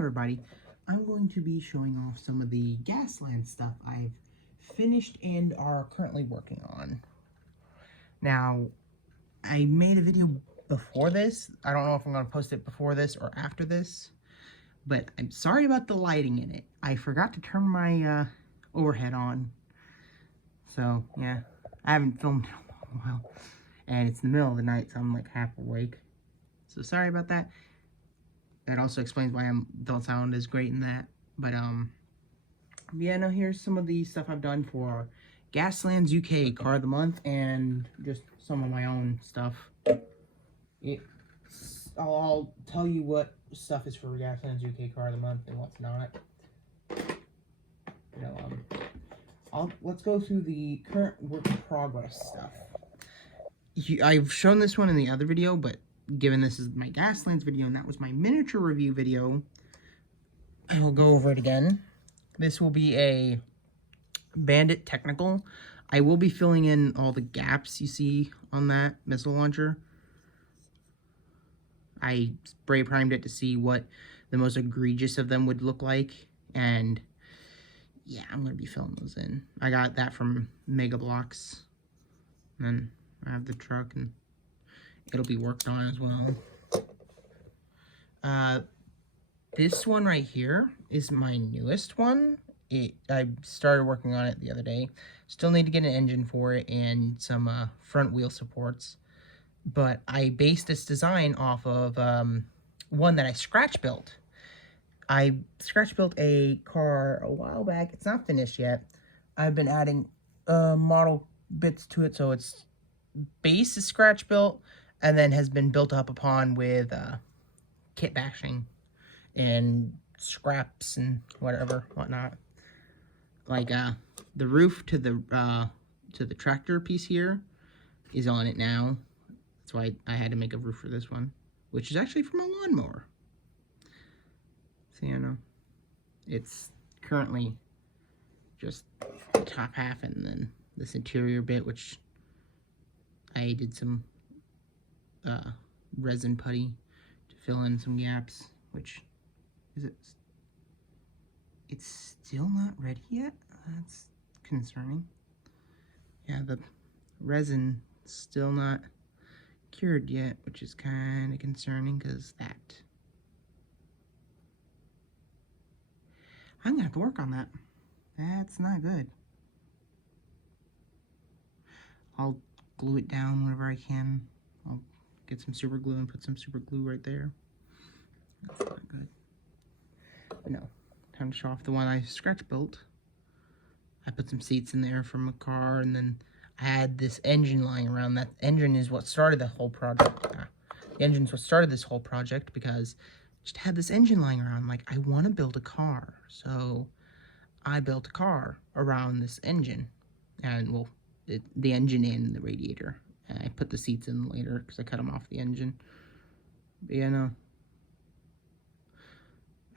everybody, I'm going to be showing off some of the Gaslands stuff I've finished and are currently working on. Now, I made a video before this. I don't know if I'm going to post it before this or after this, but I'm sorry about the lighting in it. I forgot to turn my overhead on, so yeah, I haven't filmed in a while, and it's in the middle of the night, so I'm like half awake, so sorry about that. That also explains why I don't sound as great in that. But yeah, now here's some of the stuff I've done for Gaslands UK Car of the Month and just some of my own stuff. I'll tell you what stuff is for Gaslands UK Car of the Month and what's not. Let's go through the current work in progress stuff. I've shown this one in the other video, but given this is my Gaslands video and that was my miniature review video, I will go over it again. This will be a Bandit Technical. I will be filling in all the gaps you see on that missile launcher. I spray primed it to see what the most egregious of them would look like, and yeah, I'm going to be filling those in. I got that from Mega Blocks, and then I have the truck, and it'll be worked on as well. This one right here is my newest one. I started working on it the other day. Still need to get an engine for it and some front wheel supports. But I based this design off of one that I scratch built. I scratch built a car a while back. It's not finished yet. I've been adding model bits to it, so its base is scratch built and then has been built up upon with kit bashing and scraps and whatnot. Like the roof to the tractor piece here is on it now. That's why I had to make a roof for this one, which is actually from a lawnmower. So you know, it's currently just the top half and then this interior bit, which I did some resin putty to fill in some gaps, which it's still not ready yet. That's concerning. Yeah, the resin still not cured yet, which is kind of concerning because I'm gonna have to work on that. That's not good. I'll glue it down whenever I can. I'll get some super glue and put some super glue right there. That's not good. But no, time to show off the one I scratch built. I put some seats in there from a car, and then I had this engine lying around. That engine is what started the whole project. The engine's what started this whole project because I just had this engine lying around. Like, I want to build a car. So I built a car around this engine. And, well, the engine and the radiator. And I put the seats in later because I cut them off the engine. But yeah, no.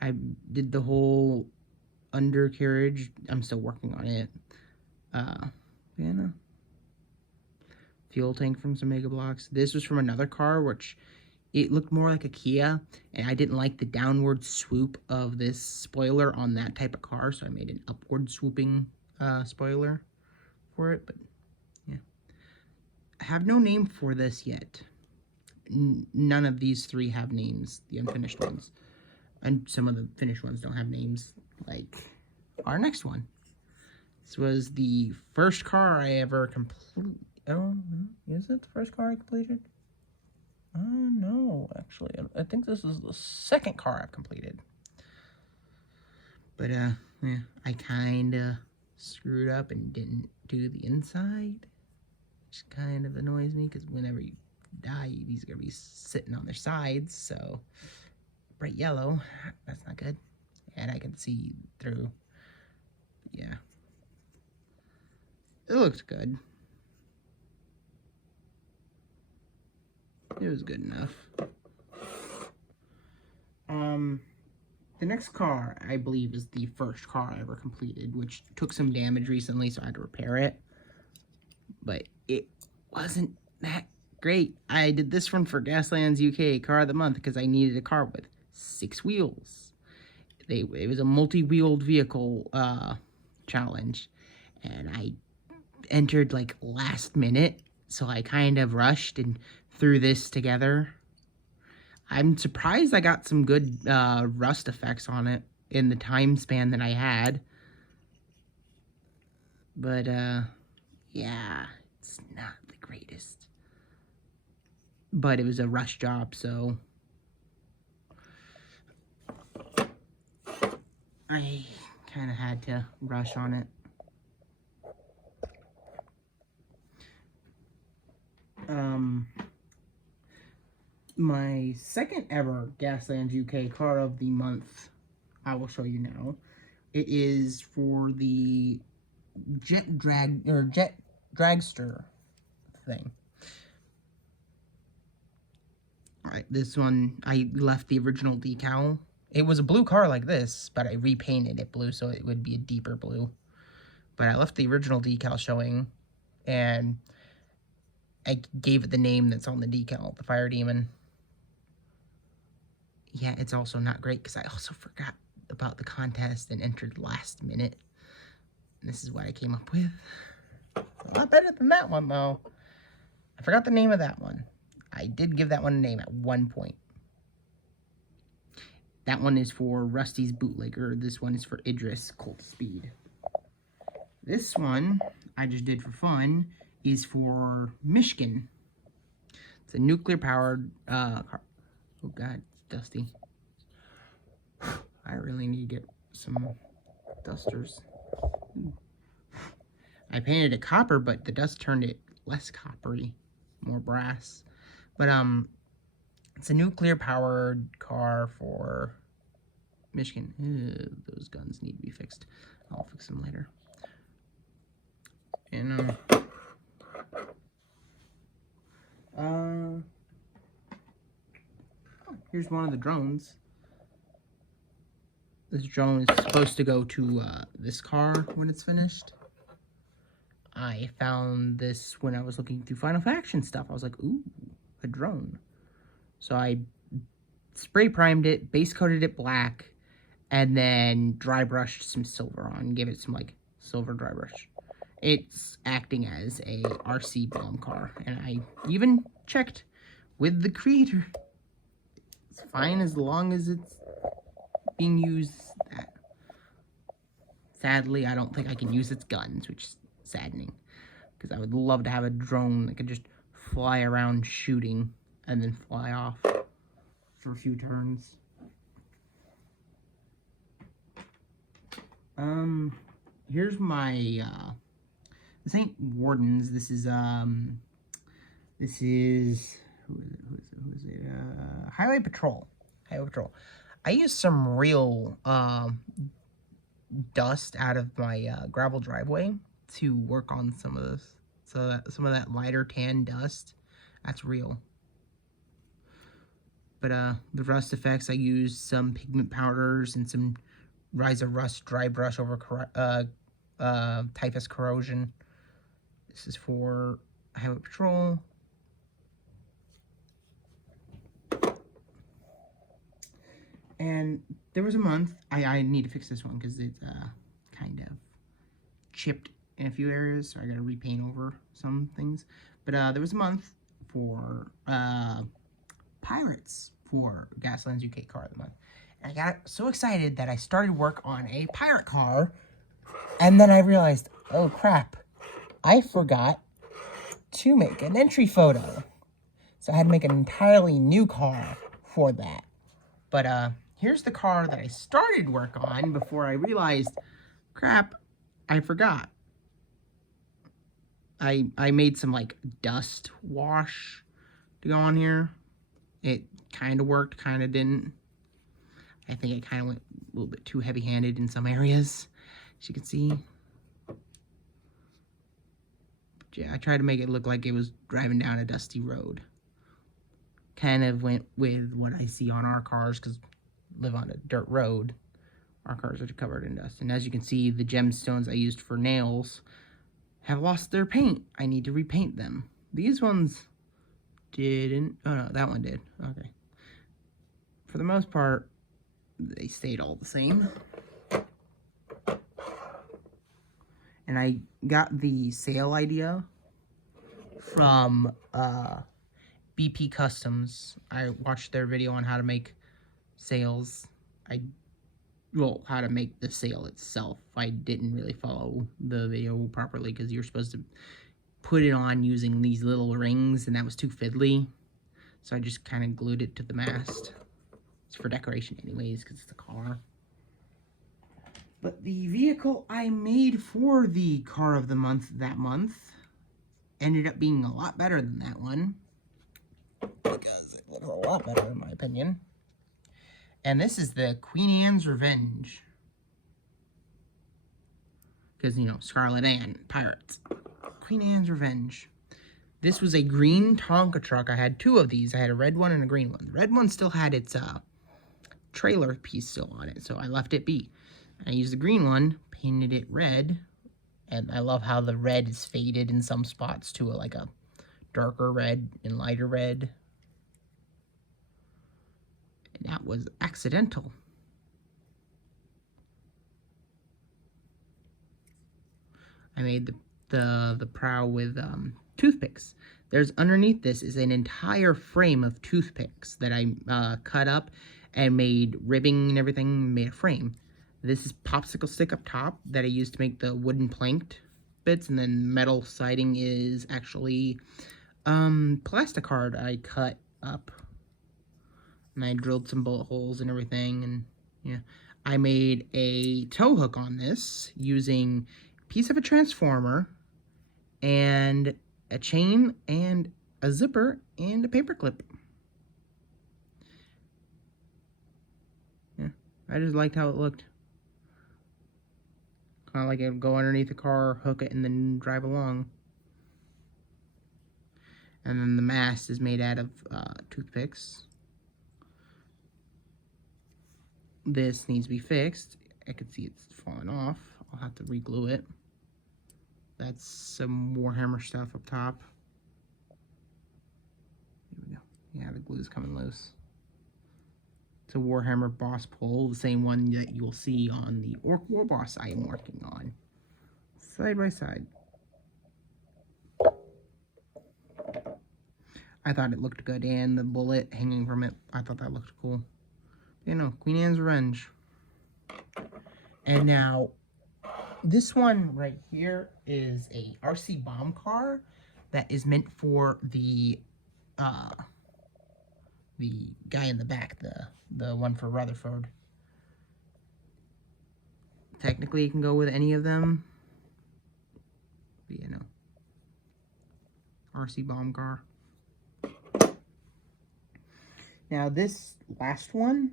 I did the whole undercarriage. I'm still working on it. Yeah, no. Fuel tank from some Mega Blocks. This was from another car, which it looked more like a Kia, and I didn't like the downward swoop of this spoiler on that type of car, so I made an upward swooping spoiler for it. But yeah, I have no name for this yet. None of these three have names, the unfinished ones. And some of the finished ones don't have names, like our next one. This was the first car I ever completed. Oh, is it the first car I completed? No, actually. I think this is the second car I've completed. But, yeah, I kind of screwed up and didn't do the inside. Which kind of annoys me, because whenever you die, these are going to be sitting on their sides, so bright yellow, that's not good. And I can see through. Yeah. It looked good. It was good enough. The next car, I believe, is the first car I ever completed, which took some damage recently, so I had to repair it. But it wasn't that great. I did this one for Gaslands UK Car of the Month because I needed a car with 6 wheels. it was a multi-wheeled vehicle challenge, and I entered like last minute, so I kind of rushed and threw this together. I'm surprised I got some good rust effects on it in the time span that I had. But yeah, it's not the greatest. But it was a rush job, so I kind of had to rush on it. My second ever Gaslands UK car of the month, I will show you now. It is for the Jet Dragster thing. Alright, this one, I left the original decal. It was a blue car like this, but I repainted it blue so it would be a deeper blue. But I left the original decal showing, and I gave it the name that's on the decal, the Fire Demon. Yeah, it's also not great because I also forgot about the contest and entered last minute. And this is what I came up with. A lot better than that one, though. I forgot the name of that one. I did give that one a name at one point. That one is for Rusty's Bootlegger. This one is for Idris Colt Speed. This one, I just did for fun, is for Michigan. It's a nuclear-powered car. Oh, God, it's dusty. I really need to get some dusters. I painted it copper, but the dust turned it less coppery, more brass. But it's a nuclear-powered car for Michigan. Ew, those guns need to be fixed. I'll fix them later. And oh, here's one of the drones. This drone is supposed to go to this car when it's finished. I found this when I was looking through Final Faction stuff. I was like, ooh, a drone. So I spray primed it, base coated it black, and then dry brushed some silver on. Gave it some like silver dry brush. It's acting as a RC bomb car, and I even checked with the creator. It's fine as long as it's being used. Sadly, I don't think I can use its guns, which is saddening, because I would love to have a drone that could just fly around shooting and then fly off for a few turns. Here's my this ain't Wardens. This is who is it? Highway Patrol. Highway Patrol. I used some real dust out of my gravel driveway to work on some of this. So that, some of that lighter tan dust, that's real. But the rust effects, I used some pigment powders and some Rise of Rust dry brush over typhus corrosion. This is for Highway Patrol. And there was a month, I need to fix this one because it's kind of chipped in a few areas, so I got to repaint over some things. But there was a month for Pirates for Gaslands UK Car of the Month. And I got so excited that I started work on a pirate car, and then I realized, oh crap, I forgot to make an entry photo. So I had to make an entirely new car for that. But here's the car that I started work on before I realized, crap, I forgot. I made some like dust wash to go on here. It kind of worked, kind of didn't. I think it kind of went a little bit too heavy-handed in some areas, as you can see. Yeah, I tried to make it look like it was driving down a dusty road. Kind of went with what I see on our cars, because we live on a dirt road. Our cars are covered in dust. And as you can see, the gemstones I used for nails have lost their paint. I need to repaint them. These ones didn't. Oh no, that one did. Okay. For the most part, they stayed all the same. And I got the sail idea from BP Customs. I watched their video on how to make sails. How to make the sail itself. I didn't really follow the video properly because you're supposed to put it on using these little rings, and that was too fiddly. So I just kind of glued it to the mast. It's for decoration anyways, because it's a car. But the vehicle I made for the car of the month that month ended up being a lot better than that one. Because it looks a lot better in my opinion. And this is the Queen Anne's Revenge. Because, you know, Scarlet Anne, pirates. Queen Anne's Revenge. This was a green Tonka truck. I had two of these. I had a red one and a green one. The red one still had its trailer piece still on it, so I left it be. I used the green one, painted it red, and I love how the red is faded in some spots to like a darker red and lighter red. And that was accidental. I made the prow with toothpicks. There's underneath this is an entire frame of toothpicks that I cut up and made ribbing and everything, made a frame. This is popsicle stick up top that I used to make the wooden planked bits, and then metal siding is actually plasticard I cut up. And I drilled some bullet holes and everything, and yeah. I made a tow hook on this using a piece of a transformer and a chain and a zipper and a paper clip. Yeah, I just liked how it looked. Kind of like it would go underneath the car, hook it, and then drive along. And then the mast is made out of toothpicks. This needs to be fixed. I can see it's falling off. I'll have to re-glue it. That's some Warhammer stuff up top. Here we go. Yeah, the glue's coming loose. It's a Warhammer boss pole, the same one that you'll see on the Orc War Boss I am working on. Side by side. I thought it looked good, and the bullet hanging from it, I thought that looked cool. You know, Queen Anne's Revenge. And now, this one right here is a RC bomb car that is meant for the guy in the back, the one for Rutherford. Technically, you can go with any of them, but you know, RC bomb car. Now, this last one,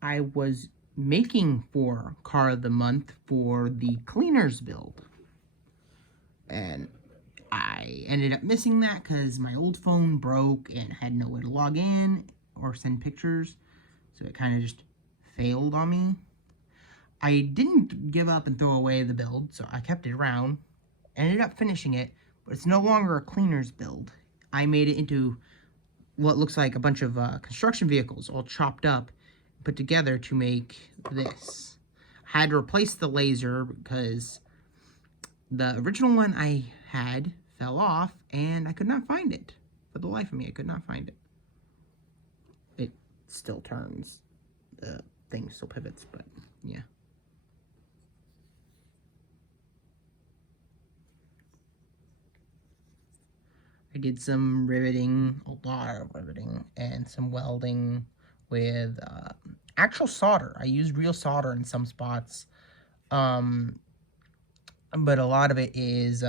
I was making for car of the month for the cleaners build, and I ended up missing that because my old phone broke and had no way to log in or send pictures, so it kind of just failed on me. I didn't give up and throw away the build, so I kept it around, ended up finishing it, but it's no longer a cleaners build. I made it into what looks like a bunch of construction vehicles all chopped up, put together to make this. I had to replace the laser because the original one I had fell off and I could not find it. For the life of me, I could not find it. It still turns. The thing still pivots, but yeah. I did some riveting, a lot of riveting, and some welding with actual solder. I used real solder in some spots, but a lot of it is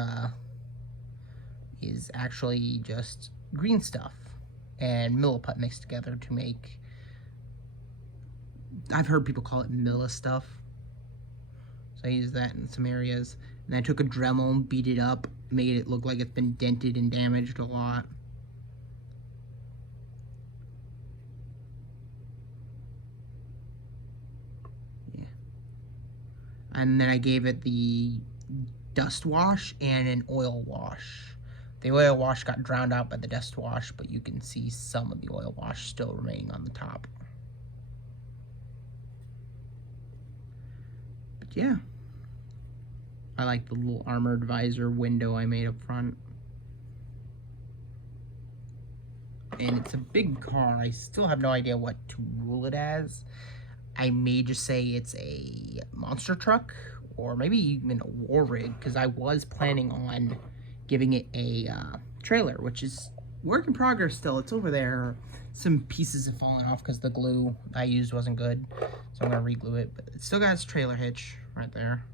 actually just green stuff and milliput mixed together to make, I've heard people call it Milla stuff. So I used that in some areas. And I took a Dremel, beat it up, made it look like it's been dented and damaged a lot. Yeah. And then I gave it the dust wash and an oil wash. The oil wash got drowned out by the dust wash, but you can see some of the oil wash still remaining on the top. yeah, I like the little armored visor window I made up front. And it's a big car. I still have no idea what to rule it as. I may just say it's a monster truck, or maybe even a war rig, because I was planning on giving it a trailer, which is work in progress still. It's over there. Some pieces have fallen off because the glue I used wasn't good, so I'm gonna re-glue it. But it still got its trailer hitch right there.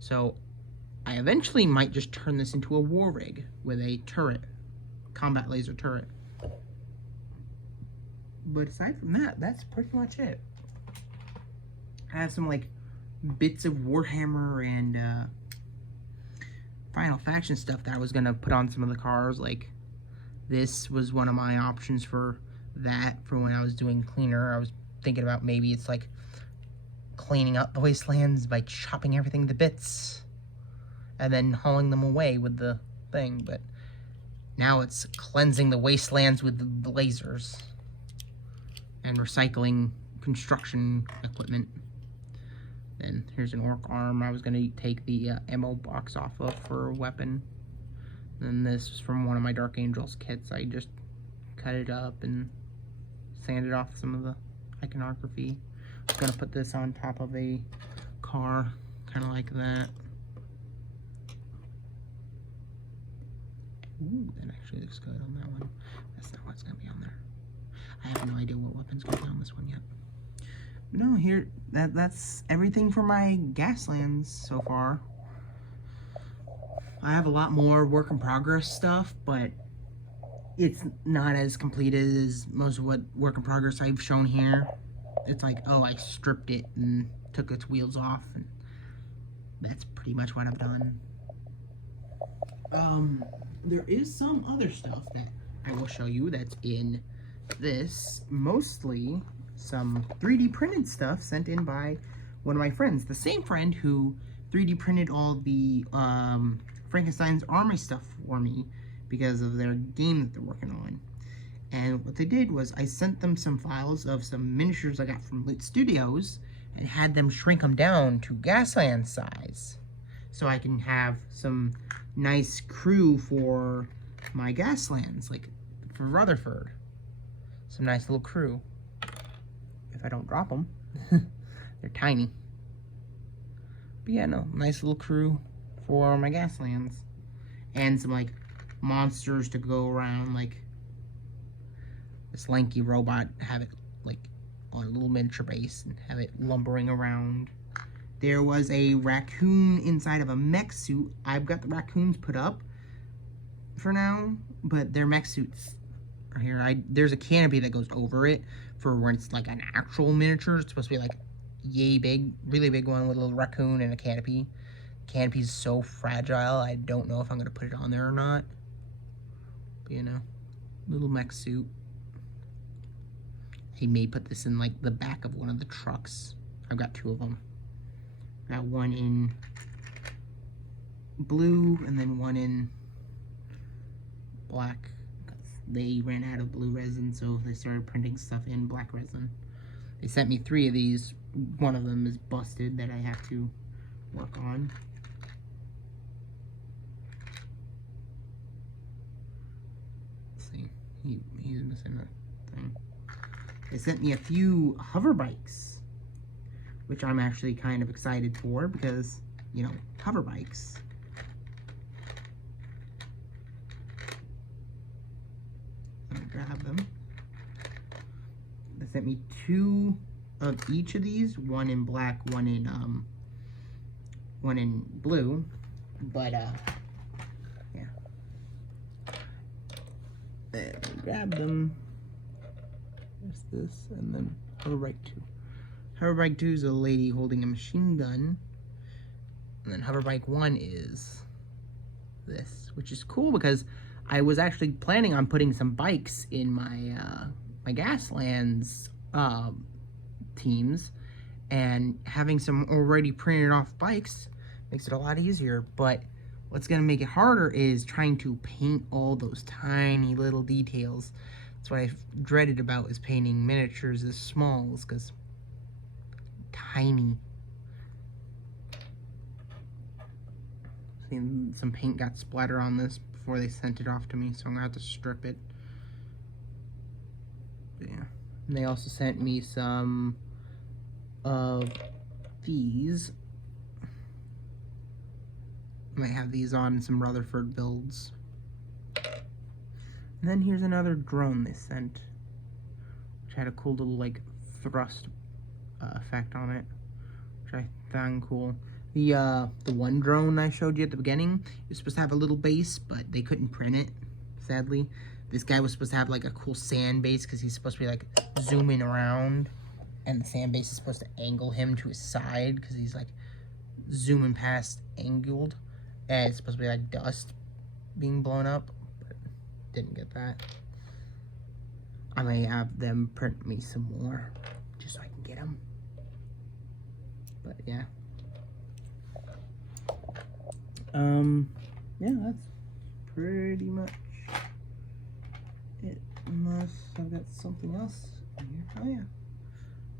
So I eventually might just turn this into a war rig with a turret, combat laser turret. But aside from that, that's pretty much it. I have some like bits of Warhammer and Final Faction stuff that I was gonna put on some of the cars. Like this was one of my options for that for when I was doing cleaner. I was thinking about maybe it's like cleaning up the wastelands by chopping everything to bits and then hauling them away with the thing. But now it's cleansing the wastelands with the lasers and recycling construction equipment. Then here's an orc arm I was gonna take the ammo box off of for a weapon. Then this was from one of my Dark Angels kits. I just cut it up and sanded off some of the iconography. I was gonna put this on top of a car, kind of like that. Ooh, that actually looks good on that one. That's not what's gonna be on there. I have no idea what weapon's gonna be on this one yet. But no, here, that's everything for my Gaslands so far. I have a lot more work in progress stuff, but it's not as completed as most of what work in progress I've shown here. It's like, oh, I stripped it and took its wheels off, and that's pretty much what I've done. There is some other stuff that I will show you that's in this, mostly some 3D printed stuff sent in by one of my friends, the same friend who 3D printed all the Frankenstein's Army stuff for me because of their game that they're working on. And what they did was I sent them some files of some miniatures I got from Lit Studios and had them shrink them down to Gasland size so I can have some nice crew for my Gaslands, like for Rutherford. Some nice little crew. If I don't drop them. They're tiny. But yeah, no, nice little crew for my Gaslands. And some like monsters to go around, like this lanky robot, have it like on a little miniature base and have it lumbering around. There was a raccoon inside of a mech suit. I've got the raccoons put up for now, but their mech suits are here. There's a canopy that goes over it for when it's like an actual miniature. It's supposed to be like yay big, really big one with a little raccoon and a canopy. The canopy's so fragile, I don't know if I'm gonna put it on there or not. But you know, little mech suit. I may put this in like the back of one of the trucks. I've got two of them. Got one in blue and then one in black. They ran out of blue resin, so they started printing stuff in black resin. They sent me 3 of these. One of them is busted that I have to work on. Let's see, he's missing a thing. They sent me a few hover bikes, which I'm actually kind of excited for because, you know, hover bikes. Grab them. They sent me 2 of each of these, one in black, one in blue. But yeah. And grab them. There's this, and then hoverbike 2. Hoverbike 2 is a lady holding a machine gun, and then hoverbike 1 is this, which is cool because I was actually planning on putting some bikes in my my Gaslands teams, and having some already printed off bikes makes it a lot easier. But what's gonna make it harder is trying to paint all those tiny little details. That's what I dreaded about, is painting miniatures as smalls, because tiny. think some paint got splattered on this before they sent it off to me, so I'm gonna have to strip it. But yeah. And they also sent me some of these. I might have these on some Rutherford builds. And then here's another drone they sent, which had a cool little like thrust effect on it, which I found cool. The one drone I showed you at the beginning is supposed to have a little base, but they couldn't print it, sadly. This guy was supposed to have like a cool sand base because he's supposed to be like zooming around, and the sand base is supposed to angle him to his side because he's like zooming past angled, and it's supposed to be like dust being blown up. Didn't get that. I may have them print me some more just so I can get them. But yeah. Yeah, that's pretty much it. Unless I've got something else in here. Oh yeah.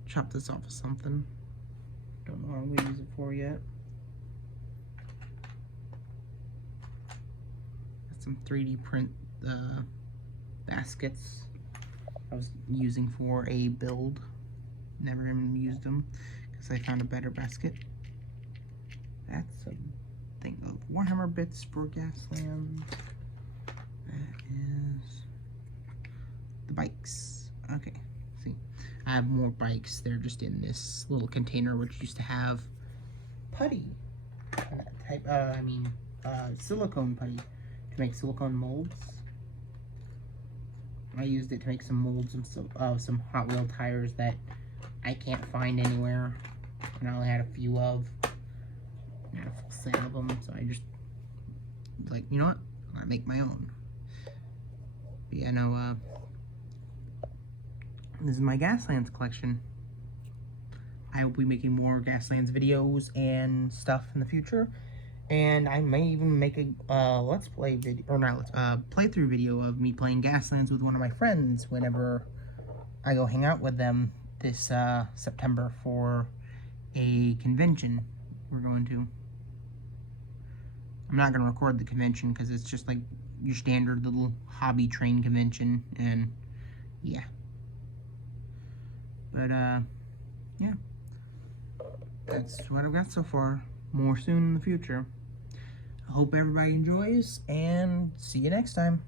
Chop this off of something. Don't know what I'm gonna use it for yet. Got some 3D print baskets I was using for a build. Never even used them because I found a better basket. That's a thing of Warhammer bits for Gaslands. That is the bikes. Okay, see, I have more bikes. They're just in this little container which used to have putty type. Silicone putty to make silicone molds. I used it to make some molds of some Hot Wheel tires that I can't find anywhere, and I only had a few of. I had a full set of them, so I just was like, you know what? I'm gonna make my own. But yeah, no, this is my Gaslands collection. I will be making more Gaslands videos and stuff in the future. And I may even make a let's play video, or not, playthrough video of me playing Gaslands with one of my friends whenever I go hang out with them this September for a convention we're going to. I'm not going to record the convention because it's just like your standard little hobby train convention, and yeah. But yeah, that's what I've got so far. More soon in the future. I hope everybody enjoys, and see you next time.